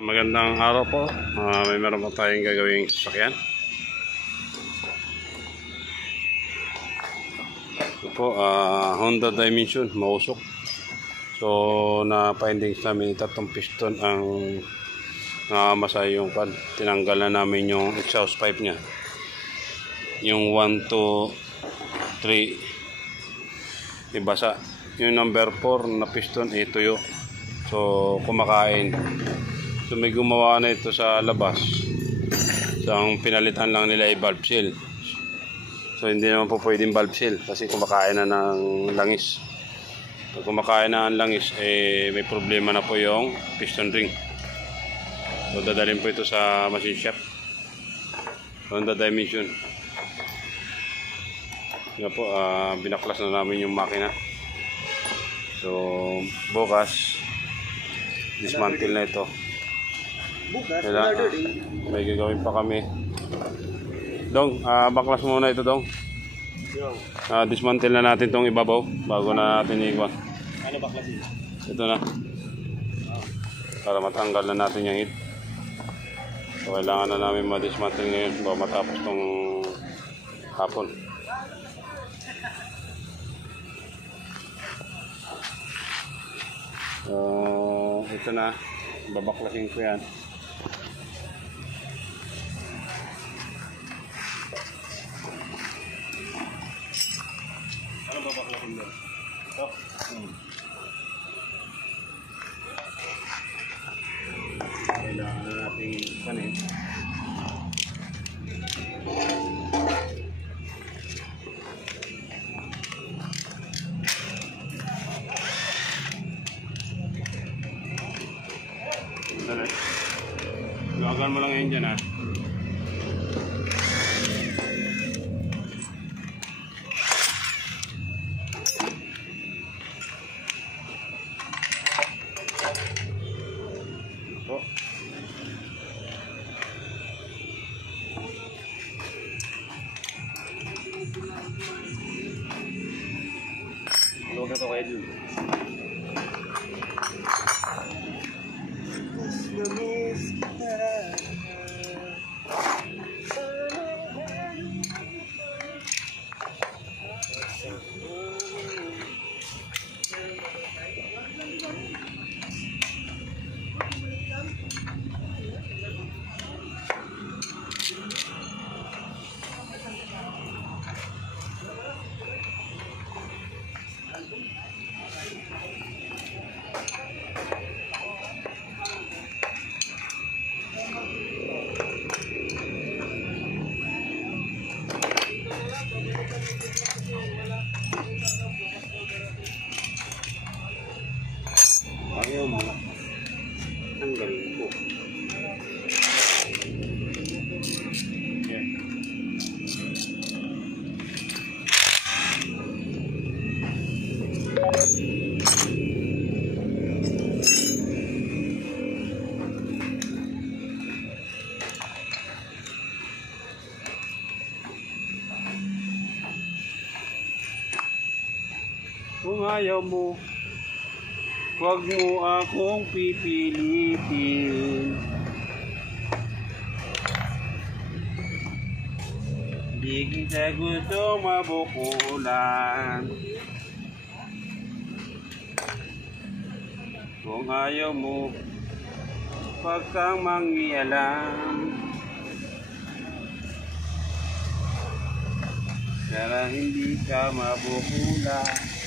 Magandang araw po. May meron pa tayong gagawing sasakyan. Ito po, Honda Dimension, mausok. So, na-findings namin tatlong piston ang masay yung pan. Tinanggal na namin yung exhaust pipe niya. Yung 1, 2, 3 ibasa. Yung number 4 na piston tuyo. So, kumakain. So may gumawa na ito sa labas. So ang pinalitan lang nila ay valve seal. So hindi naman po pwedeng valve seal kasi kumakain na ng langis. Pag kumakain na ang langis, may problema na po yung piston ring. So dadalhin po ito sa machine shop. Honda Dimension. Yan po, binaklas na namin yung makina. So bukas dismantle na ito. May gagawin pa kami. Dong, baklas muna ito, Dong. Dismantle na natin itong ibabaw bago na natin iwan. Ano baklasin? Ito na. Para matanggal na natin yung heat. So kailangan na namin ma-dismantle ngayon bago matapos itong hapon. So ito na. Babaklasin ko yan. Ano babaklasin doon? Ito? Kailangan na natin panin. Lagan mo lang yan dyan, ha. Ito. Huwag na ito kayo dun. Ayaw mo. Ang galing po. Okay. Kung ayaw mo, huwag mo akong pipilitin. Di kita gusto mabukulan. Kung ayaw mo, huwag kang manghialam. Para hindi ka mabukulan.